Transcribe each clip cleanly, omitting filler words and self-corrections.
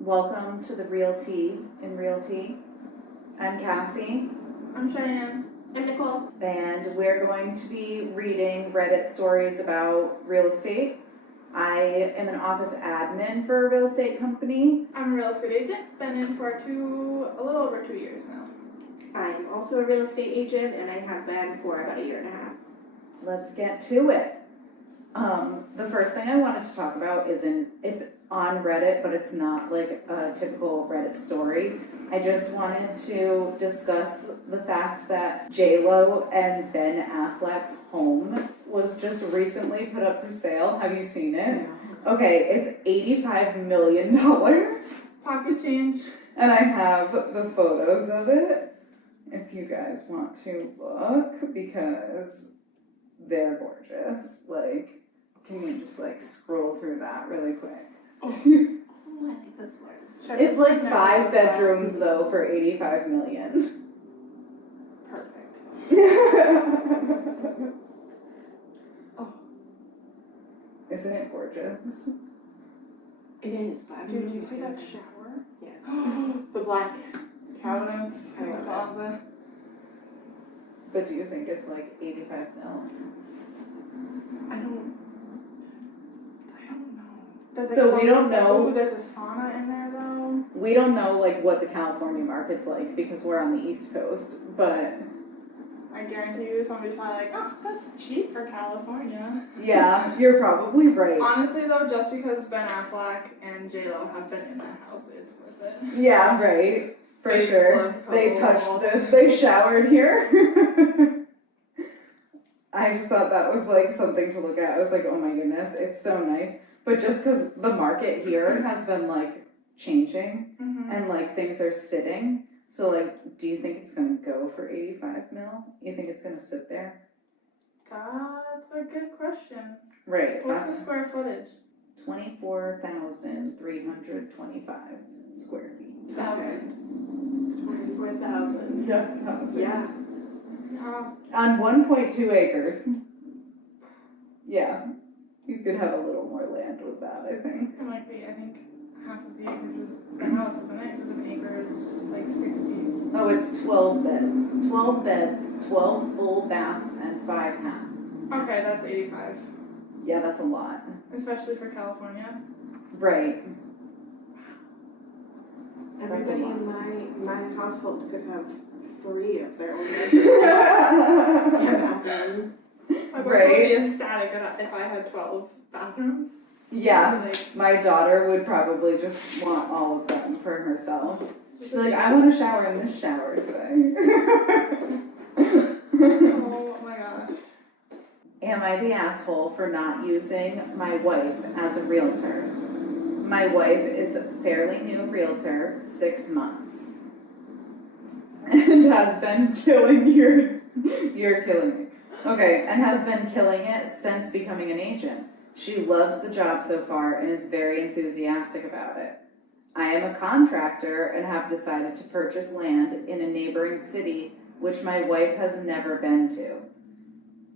Welcome to the Realty in Realty. I'm Cassie. I'm Shyanne. I'm Nicole. And we're going to be reading Reddit stories about real estate. I am an office admin for a real estate company. I'm a real estate agent. Been in for a little over 2 years now. I'm also a real estate agent, and I have been for about 1.5 years. Let's get to it. The first thing I wanted to talk about it's on Reddit, but it's not like a typical Reddit story. I just wanted to discuss the fact that J-Lo and Ben Affleck's home was just recently put up for sale. Have you seen it? Okay, it's $85 million. Pocket change. And I have the photos of it if you guys want to look, because they're gorgeous. Like, can you just like scroll through that really quick? Oh, I think that's nice. It's like 5 bedrooms though for $85 million. Perfect. Oh, Isn't it gorgeous? it is, but I've Did you see that shower? Yes. The black cabinets I and love it. closet. But do you think it's like 85 mil? I don't know. Does it So come we don't with- know- Ooh, there's a sauna in there though. We don't know like what the California market's like because we're on the East Coast, but I guarantee you somebody's probably like, oh, that's cheap for California. yeah, you're probably right. Honestly though, just because Ben Affleck and J-Lo have been in that house, it's worth it. Yeah, right. For Fake sure. slug They couple. touched this. They showered here. I just thought that was like something to look at. I was like, oh my goodness, it's so nice. But just because the market here has been like changing Mm-hmm. and like things are sitting, so like, do you think it's gonna go for 85 mil? You think it's gonna sit there? That's a good question. Right. What's the That's square footage? 24,325 square feet. 24,000. Yeah, thousand. Yeah. On 1.2 acres. Yeah. You could have a little more land with that, I think. It might be, I think half of the acreage is the house, isn't it? Because an acre is like 60. Oh, it's 12 beds. 12 beds, 12 full baths, and 5 half. Okay, that's 85. Yeah, that's a lot. Especially for California. Right. That's a Everybody lot. in my household could have 3 of their own bathroom. My boyfriend Right. would be ecstatic if I had 12 bathrooms. Yeah. Like, My daughter would probably just want all of them for herself. just She's like, I want to shower in this shower today. oh my gosh. Am I the asshole for not using my wife as a realtor? My wife is a fairly new realtor, 6 months. And has been killing you're killing me. Okay, and has been killing it since becoming an agent. She loves the job so far and is very enthusiastic about it. I am a contractor and have decided to purchase land in a neighboring city which my wife has never been to.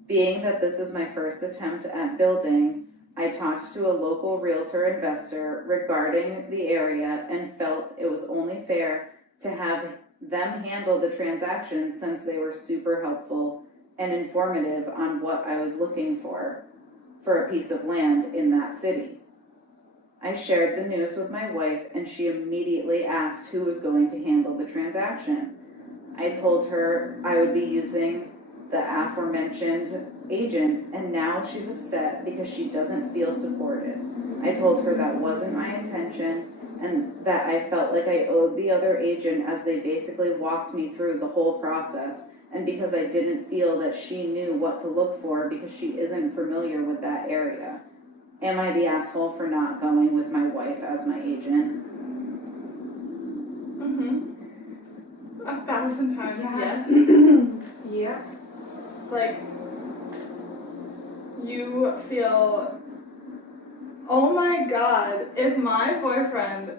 Being that this is my first attempt at building, I talked to a local realtor investor regarding the area and felt it was only fair to have them handle the transaction since they were super helpful and informative on what I was looking for a piece of land in that city. I shared the news with my wife and she immediately asked who was going to handle the transaction. I told her I would be using the aforementioned agent, and now she's upset because she doesn't feel supported. I told her that wasn't my intention and that I felt like I owed the other agent as they basically walked me through the whole process, and because I didn't feel that she knew what to look for because she isn't familiar with that area. Am I the asshole for not going with my wife as my agent? Mm-hmm. 1,000 times Yeah. yes. Yeah. Like, you feel, oh my god, if my boyfriend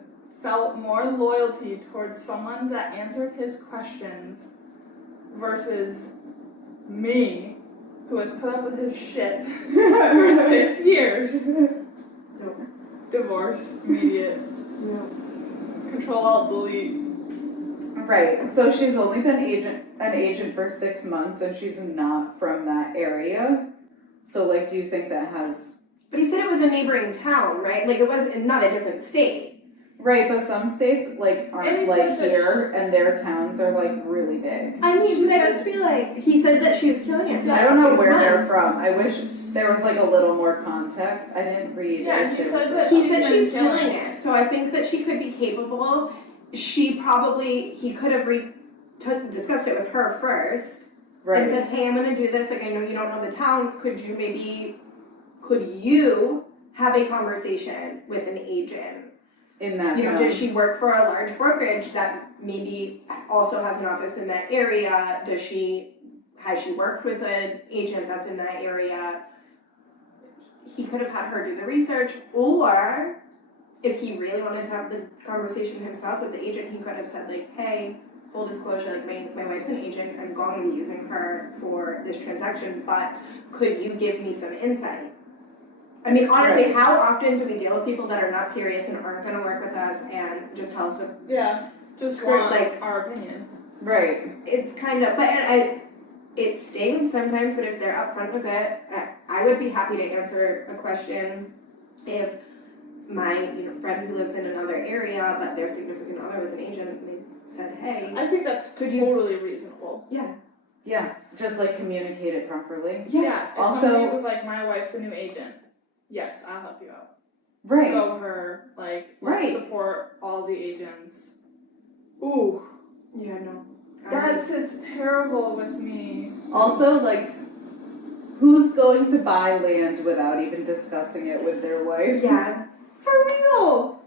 felt more loyalty towards someone that answered his questions versus me, who has put up with his shit for 6 years. No. Divorce, immediate. No. Control Alt Delete. Right, so she's only been an agent for 6 months and she's not from that area. So like, do you think that has... But he said it was a neighboring town, right? Like it was not a different state. Right, but some states like And aren't he like said that here and their towns are like really big. I mean, but I just feel like he said that she was killing it. I don't know where they're from. I wish there was like a little more context. I didn't read Yeah, if he there said was that He said She's she's killing killing it, so I think that she could be capable. He could have discussed it with her first and right. said, hey, I'm gonna do this, like I know you don't know the town, could you have a conversation with an agent? In that You know, town. does she work for a large brokerage that maybe also has an office in that area? Has she worked with an agent that's in that area? He could have had her do the research, or if he really wanted to have the conversation himself with the agent, he could have said like, hey, full disclosure, like my wife's an agent, I'm going to be using her for this transaction, but could you give me some insight? I mean, honestly, Right. how often do we deal with people that are not serious and aren't going to work with us and just tell us to? Yeah, just Script, want like- our opinion. Right. It's kind of, it stings sometimes, but if they're upfront with it, I would be happy to answer a question if my friend who lives in another area, but their significant other was an agent, and they said, hey, I think that's totally reasonable. yeah, Yeah. Just like communicate it properly. Yeah. If Also- somebody was like, my wife's a new agent, yes, I'll help you out. Right. Go her, like, let's Right. support all the agents. Ooh, yeah, no. that sits terrible with me. Also, like, who's going to buy land without even discussing it with their wife? Yeah, For real.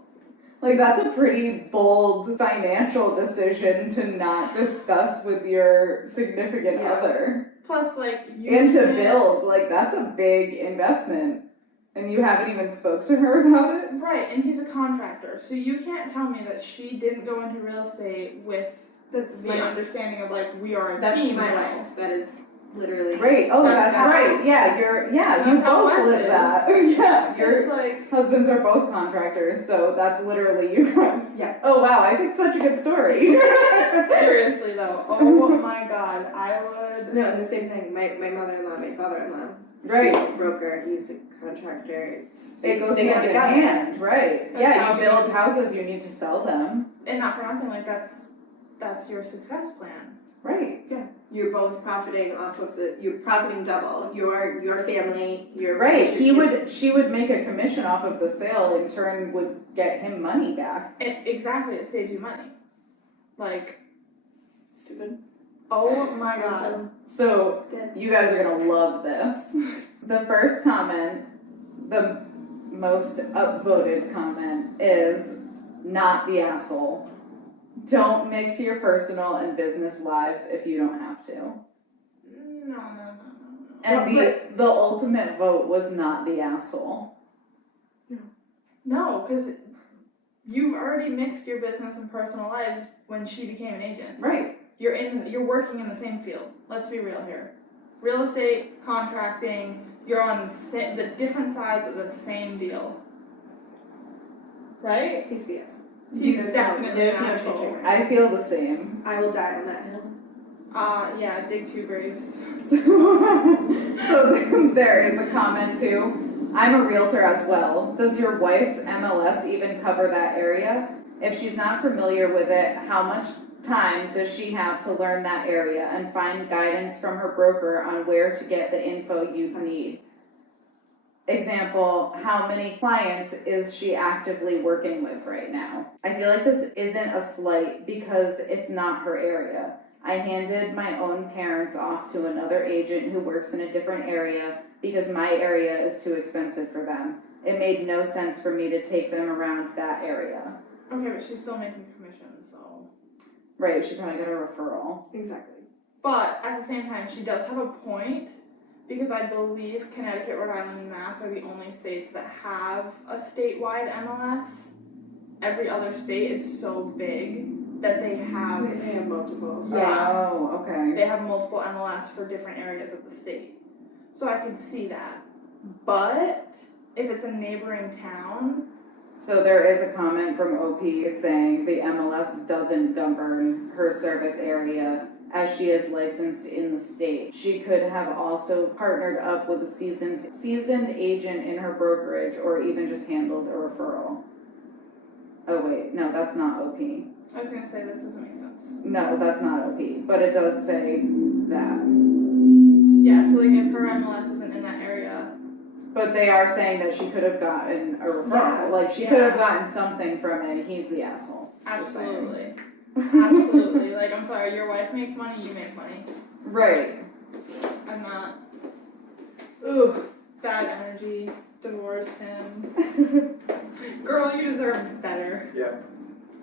Like, that's a pretty bold financial decision to not discuss with your significant Yeah. other. Plus, like, you And to can't- build, like, that's a big investment. And you haven't even spoke to her about it? Right, and he's a contractor, so you can't tell me that she didn't go into real estate with that's the my understanding of like, we are a that's team my now. wife. That is literally Right, oh, That's that's how- right. Yeah, you That's how both Wes live is. that. Yeah, your It's like, husbands are both contractors, so that's literally you guys. Yeah. Oh wow, I picked such a good story. seriously though, oh my god, I would. no, and the same thing. My mother-in-law, my father-in-law. Right. She's a broker. He's a contractor. It goes they hand go in together. hand, right. That's Yeah, how you we- build houses, you need to sell them. And not for nothing, like that's your success plan. Right. You're both profiting off of you're profiting double. Your family, your Right. She would make a commission off of the sale, in turn would get him money back. Exactly, it saves you money. Like, stupid. oh my god. So Dead. you guys are gonna love this. The first comment, the most upvoted comment, is not the asshole. Don't mix your personal and business lives if you don't have to. No. And the ultimate vote was not the asshole. No, because you've already mixed your business and personal lives when she became an agent. Right. You're working in the same field. Let's be real here. Real estate, contracting, you're on the different sides of the same deal. Right? He's the ass. He's There's definitely there's an no asshole. changing. I feel the same. I will die on that hill. Yeah, dig 2 graves. So there is a comment too. I'm a realtor as well. Does your wife's MLS even cover that area? If she's not familiar with it, how much time does she have to learn that area and find guidance from her broker on where to get the info you need? Example, how many clients is she actively working with right now? I feel like this isn't a slight because it's not her area. I handed my own parents off to another agent who works in a different area because my area is too expensive for them. It made no sense for me to take them around that area. Okay, but she's still making commissions, so. Right, she probably got a referral. Exactly. But at the same time, she does have a point because I believe Connecticut, Rhode Island, and Mass are the only states that have a statewide MLS. Every other state is so big that they have. They have multiple. Yeah. Oh, okay. They have multiple MLS for different areas of the state. So I could see that. But if it's a neighboring town, So there is a comment from OP saying the MLS doesn't govern her service area as she is licensed in the state. She could have also partnered up with a seasoned agent in her brokerage or even just handled a referral. Oh wait, no, that's not OP. I was gonna say this doesn't make sense. No, that's not OP, but it does say that. Yeah, so like if her MLS isn't in that area, But they are saying that she could have gotten a referral. Yeah, Like, she could have gotten something from it. He's the asshole. absolutely. Absolutely. Like, I'm sorry, your wife makes money, you make money. Right. I'm not. Ooh, bad energy. Divorce him. Girl, you deserve better. Yeah.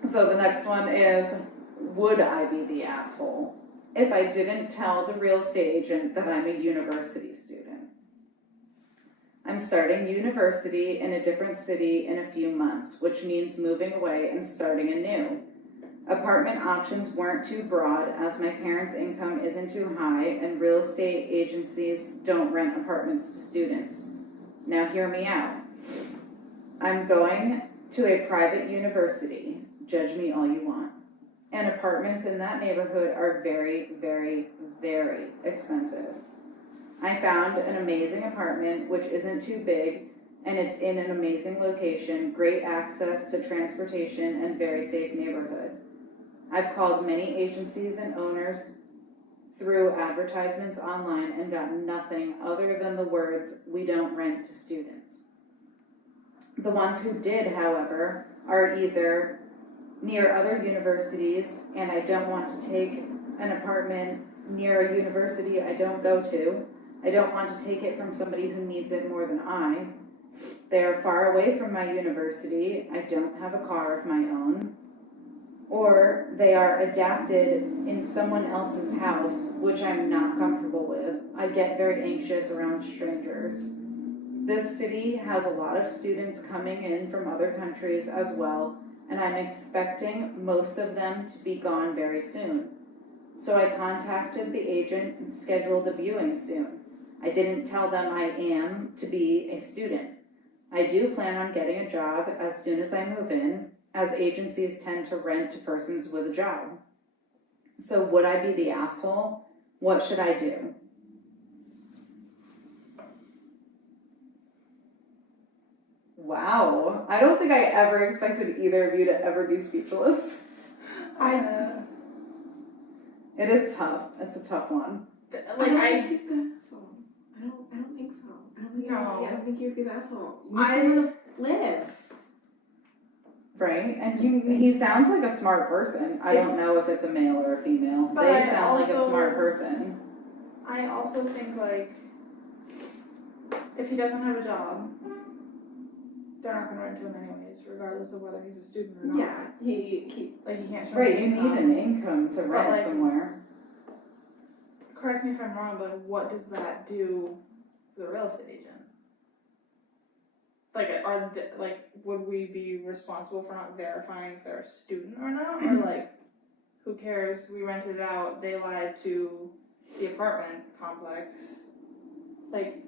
So the next one is, would I be the asshole if I didn't tell the real estate agent that I'm a university student? I'm starting university in a different city in a few months, which means moving away and starting anew. Apartment options weren't too broad as my parents' income isn't too high and real estate agencies don't rent apartments to students. Now hear me out. I'm going to a private university, judge me all you want, and apartments in that neighborhood are very, very, very expensive. I found an amazing apartment which isn't too big and it's in an amazing location, great access to transportation and very safe neighborhood. I've called many agencies and owners through advertisements online and got nothing other than the words, "We don't rent to students." The ones who did, however, are either near other universities and I don't want to take an apartment near a university I don't go to. I don't want to take it from somebody who needs it more than I. They are far away from my university. I don't have a car of my own. Or they are adapted in someone else's house, which I'm not comfortable with. I get very anxious around strangers. This city has a lot of students coming in from other countries as well, and I'm expecting most of them to be gone very soon. So I contacted the agent and scheduled a viewing soon. I didn't tell them I am to be a student. I do plan on getting a job as soon as I move in, as agencies tend to rent to persons with a job. So would I be the asshole? What should I do? Wow, I don't think I ever expected either of you to ever be speechless. It is tough. It's a tough one. Like, I don't think he's the asshole. I don't think so. I don't think you'd be the asshole. You need someone to live. Right? And he sounds like a smart person. I don't know if it's a male or a female. But They I sound like a also- smart person. I also think, like, if he doesn't have a job, they're not gonna rent to him anyways, regardless of whether he's a student or not. Yeah, he Like, he can't show Right, any you need income. an income to rent like- somewhere. Correct me if I'm wrong, but what does that do to the real estate agent? Like, would we be responsible for not verifying if they're a student or not? Or like, who cares? We rented it out, they lied to the apartment complex. Like,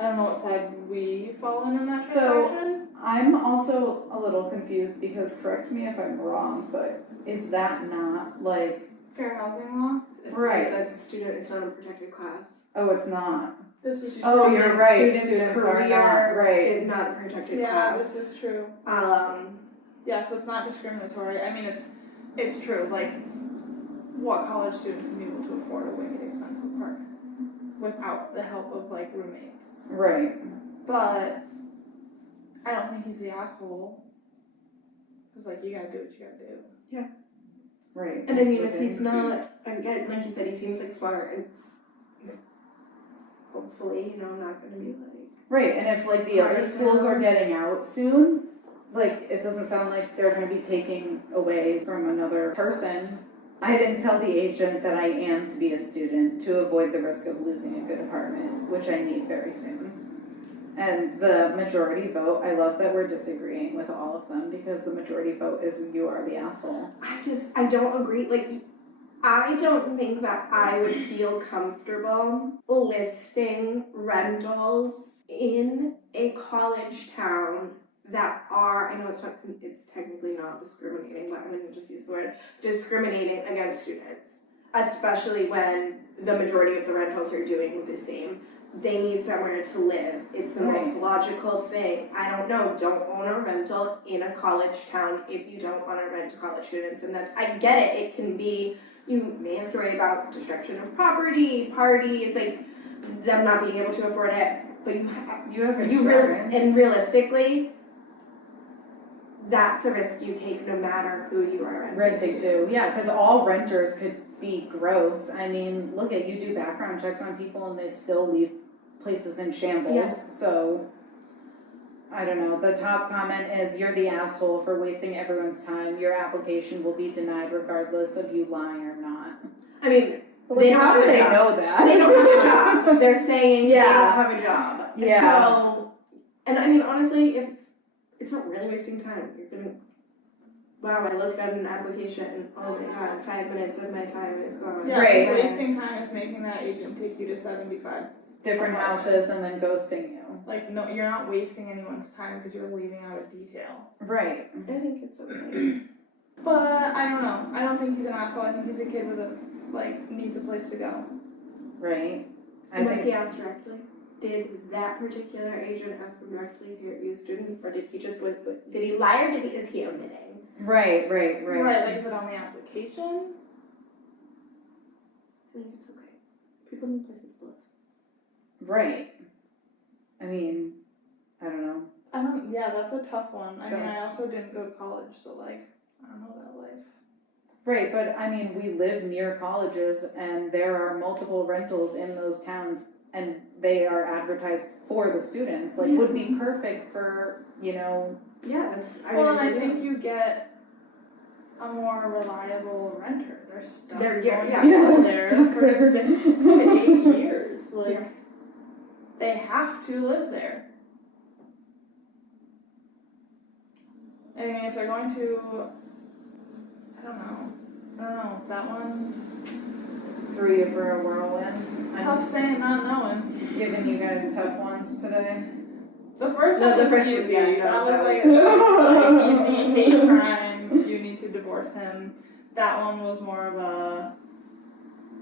I don't know what side we fall in that So- transaction. I'm also a little confused because, correct me if I'm wrong, but is that not like, Fair housing law? Right. That's a student, it's not a protected class. oh, it's not. This is Oh, true. you're right. Students' Students are career, not, right. is not a protected Yeah, class. this is true. Yeah, So it's not discriminatory. I mean, it's true. Like, what college students can be able to afford a wicked expensive apartment without the help of like roommates? Right. But I don't think he's the asshole. Cause like you gotta do what you gotta do. Right. and I mean, if he's not, again, like you said, he seems like smart, and he's hopefully, not gonna be like. Right, and if like the other Right schools now. are getting out soon, like it doesn't sound like they're gonna be taking away from another person. I didn't tell the agent that I am to be a student to avoid the risk of losing a good apartment, which I need very soon. And the majority vote, I love that we're disagreeing with all of them because the majority vote is you are the asshole. I don't agree, like, I don't think that I would feel comfortable listing rentals in a college town that are, I know it's technically not discriminating, but I'm gonna just use the word discriminating against students, especially when the majority of the rentals are doing the same. They need somewhere to live. It's the most logical thing. I don't know, don't own a rental in a college town if you don't want to rent to college students. And that's, I get it, it can be, you may have to worry about destruction of property, parties, like them not being able to afford it, but you have insurance. And realistically, that's a risk you take no matter who you are renting to. Yeah, because all renters could be gross. I mean, look at, you do background checks on people and they still leave places in shambles. Yeah. So I don't know. The top comment is, you're the asshole for wasting everyone's time. Your application will be denied regardless of you lying or not. I mean, How do they know that? They don't have a job. They're saying they Yeah. don't have a job. Yeah. So, and I mean, honestly, if it's not really wasting time, you're gonna, wow, I looked at an application, oh my god, 5 minutes of my time is gone. Yeah, Right. wasting time is making that agent take you to 75 Different houses and then ghosting you. Like, no, you're not wasting anyone's time because you're leaving out a detail. Right. I think it's okay. But I don't know. I don't think he's an asshole. I think he's a kid with needs a place to go. Right. Unless he asked directly. Did that particular agent ask him directly if you're a student, or did he just did he lie, or is he omitting? Right. Right, like is it on the application? I think it's okay. People need places to live. Right. I mean, I don't know. Yeah, that's a tough one. I mean, I also didn't go to college, so I don't know that life. Right, but I mean, we live near colleges and there are multiple rentals in those towns and they are advertised for the students. Would be perfect for, Yeah, that's, I think you get a more reliable renter. They're stuck They're going there for 6 to 8 years. They have to live there. I mean, if they're going to, I don't know, that one. threw you for a whirlwind. Tough saying, not knowing. Giving you guys tough ones today. The first one was easy. That was easy hate crime. You need to divorce him. That one was more of a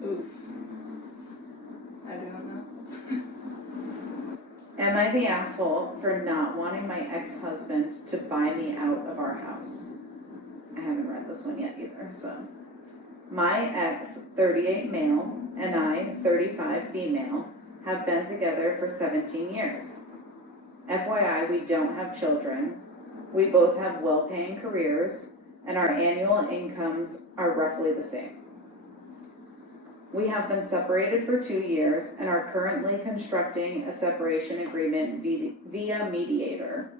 oof. I don't know. Am I the asshole for not wanting my ex-husband to buy me out of our house? I haven't read this one yet either, so. My ex, 38 male, and I, 35 female, have been together for 17 years. FYI, we don't have children. We both have well-paying careers, and our annual incomes are roughly the same. We have been separated for 2 years and are currently constructing a separation agreement via mediator.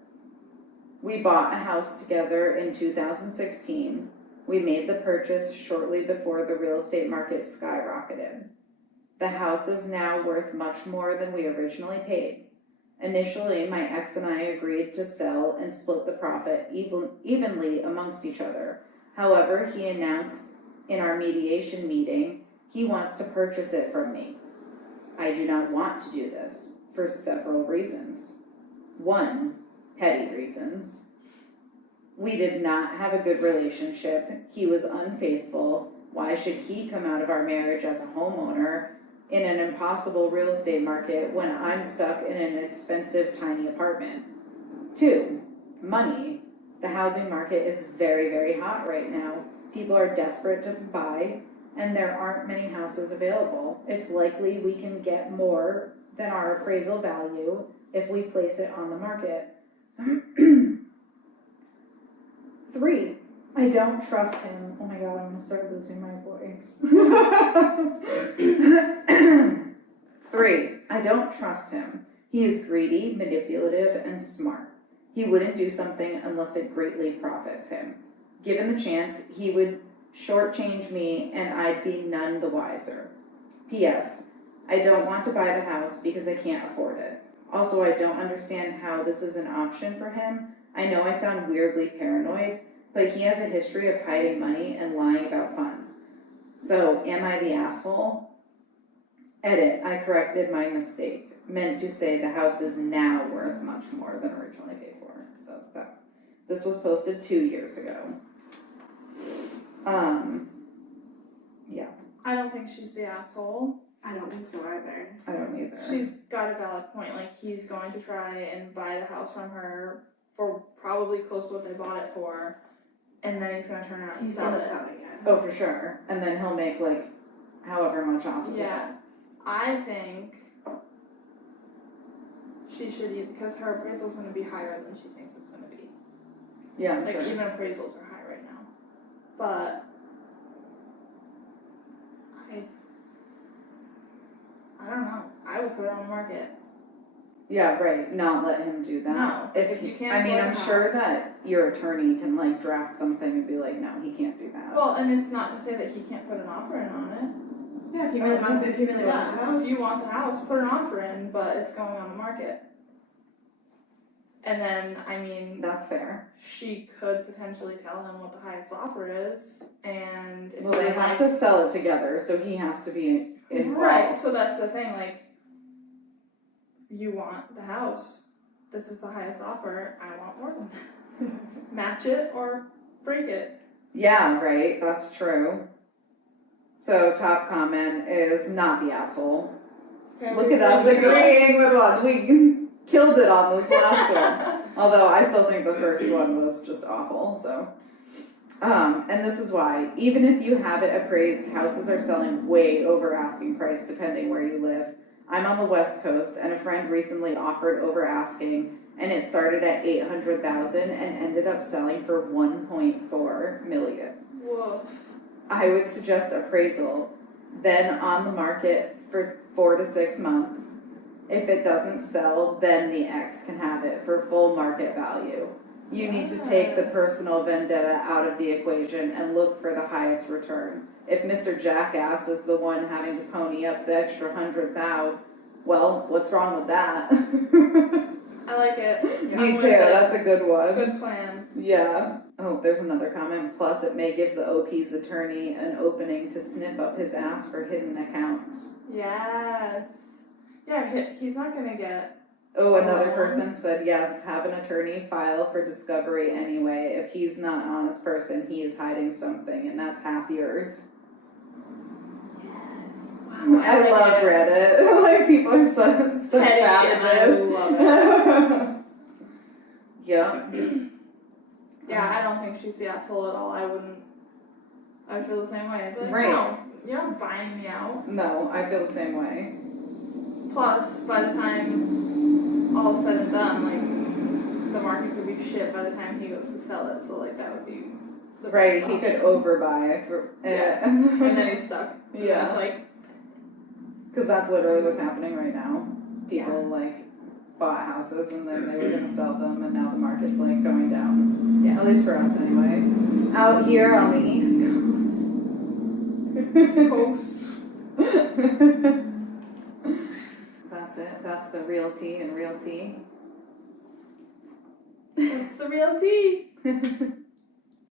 We bought a house together in 2016. We made the purchase shortly before the real estate market skyrocketed. The house is now worth much more than we originally paid. Initially, my ex and I agreed to sell and split the profit evenly amongst each other. However, he announced in our mediation meeting he wants to purchase it from me. I do not want to do this for several reasons. 1, petty reasons. We did not have a good relationship. He was unfaithful. Why should he come out of our marriage as a homeowner in an impossible real estate market when I'm stuck in an expensive tiny apartment? 2, money. The housing market is very, very hot right now. People are desperate to buy, and there aren't many houses available. It's likely we can get more than our appraisal value if we place it on the market. 3, I don't trust him. Oh my god, I'm gonna start losing my voice. 3, I don't trust him. He is greedy, manipulative, and smart. He wouldn't do something unless it greatly profits him. Given the chance, he would shortchange me and I'd be none the wiser. P.S. I don't want to buy the house because I can't afford it. Also, I don't understand how this is an option for him. I know I sound weirdly paranoid, but he has a history of hiding money and lying about funds. So, am I the asshole? Edit, I corrected my mistake. Meant to say the house is now worth much more than originally paid for. So this was posted 2 years ago. Yeah, I don't think she's the asshole. I don't think so either. I don't either. She's got a valid point. Like, he's going to try and buy the house from her for probably close to what they bought it for, and then he's going to turn around and He's sell gonna it. sell it, yeah. Oh, for sure. And then he'll make like however much off of it. Yeah, I think she should, because her appraisal's going to be higher than she thinks it's going to be. Yeah, I'm Like, sure. even appraisals are high right now. But I don't know. I would put it on the market. Yeah, right. Not let him do that. No, if you can't I mean, afford I'm a sure house- that your attorney can like draft something and be like, no, he can't do that. Well, and it's not to say that he can't put an offer in on it. Yeah, if he really wants the house. If you want the house, put an offer in, but it's going on the market. And then, I mean, That's fair. she could potentially tell him what the highest offer is, and if Well, they have to sell it together, so he has to be involved. Right, so that's the thing, like, you want the house, this is the highest offer, I want more than that. Match it or break it. Yeah, right. That's true. So top comment is not the asshole. Okay, Look at us agreeing with one. We killed it on this last one. Although I still think the first one was just awful, so. And this is why, even if you have it appraised, houses are selling way over asking price depending where you live. I'm on the West Coast, and a friend recently offered over asking, and it started at $800,000 and ended up selling for $1.4 million. Whoa. I would suggest appraisal, then on the market for 4 to 6 months. If it doesn't sell, then the ex can have it for full market value. You need to take the personal vendetta out of the equation and look for the highest return. If Mr. Jackass is the one having to pony up the extra 100,000, well, what's wrong with that? I like it. Me too, that's a good one. Good plan. Yeah. Oh, there's another comment. Plus, it may give the OP's attorney an opening to sniff up his ass for hidden accounts. Yes. Yeah, he's not gonna get... Oh, another person said, yes, have an attorney file for discovery anyway. If he's not an honest person, he is hiding something, and that's half yours. Yes. Wow, I like love it. Reddit. Like, people are such Petty, savages. I love it. Yeah. Yeah, I don't think she's the asshole at all. I would feel the same way. I'd be like, Right. no, you're not buying me out. No, I feel the same way. Plus, by the time all is said and done, like, the market could be shit by the time he goes to sell it. So, like, that would be the best Right, he option. could overbuy for... Yeah. And then he's stuck. And Yeah. It's like, Because that's literally what's happening right now. People, like, bought houses and then they were going to sell them, and now the market's, like, going down. yeah. At least for us, anyway. Out here on the East Coast. That's it. That's the Realty and Realty. It's the real tea.